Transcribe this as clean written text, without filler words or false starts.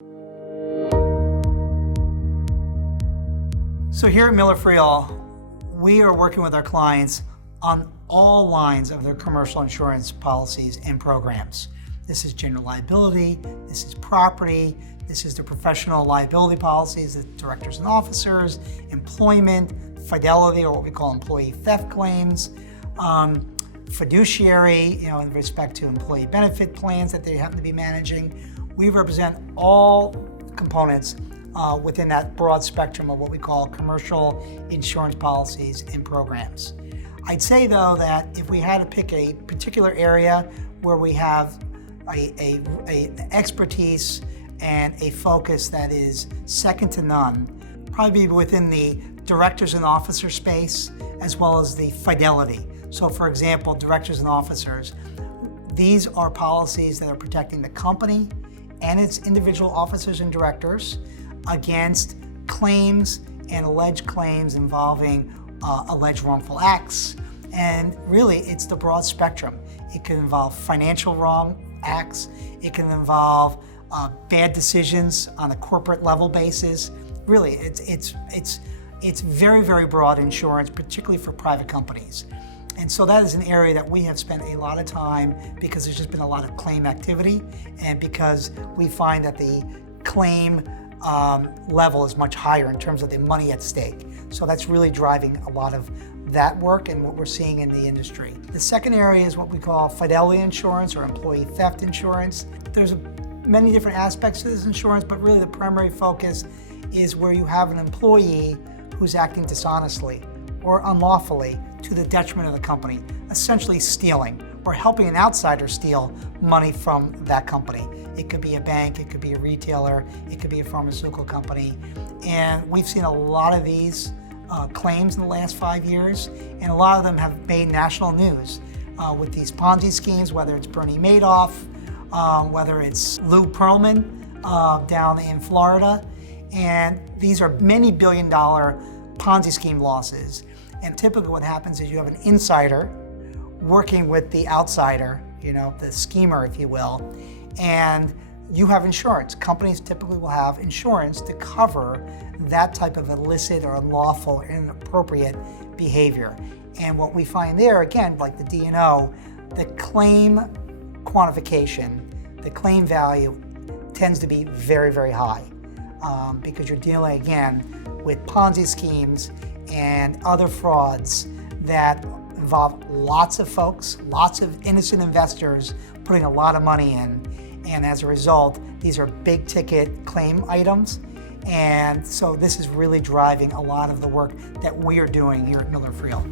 So here at Miller Friel, we are working with our clients on all lines of their commercial insurance policies and programs. This is general liability, this is property, this is the professional liability policies, the directors and officers, employment, fidelity, or what we call employee theft claims, fiduciary, in respect to employee benefit plans that they happen to be managing. We represent all components within that broad spectrum of what we call commercial insurance policies and programs. I'd say though that if we had to pick a particular area where we have a expertise and a focus that is second to none, probably within the directors and officer space as well as the fidelity. So for example, directors and officers, these are policies that are protecting the company and its individual officers and directors against claims and alleged claims involving alleged wrongful acts. And really, it's the broad spectrum. It can involve financial wrong acts. It can involve bad decisions on a corporate level basis. Really, it's very, very broad insurance, particularly for private companies. And so that is an area that we have spent a lot of time because there's just been a lot of claim activity and because we find that the claim level is much higher in terms of the money at stake. So that's really driving a lot of that work and what we're seeing in the industry. The second area is what we call fidelity insurance or employee theft insurance. There's many different aspects to this insurance, but really the primary focus is where you have an employee who's acting dishonestly or unlawfully to the detriment of the company, essentially stealing or helping an outsider steal money from that company. It could be a bank, it could be a retailer, it could be a pharmaceutical company. And we've seen a lot of these claims in the last 5 years, and a lot of them have made national news with these Ponzi schemes, whether it's Bernie Madoff, whether it's Lou Pearlman down in Florida. And these are many billion-dollar Ponzi scheme losses. And typically what happens is you have an insider working with the outsider, the schemer, if you will, and you have insurance. Companies typically will have insurance to cover that type of illicit or unlawful or inappropriate behavior. And what we find there, again, like the D&O, the claim quantification, the claim value tends to be very, very high because you're dealing, again, with Ponzi schemes and other frauds that involve lots of folks, lots of innocent investors putting a lot of money in. And as a result, these are big ticket claim items. And so this is really driving a lot of the work that we are doing here at Miller Friel.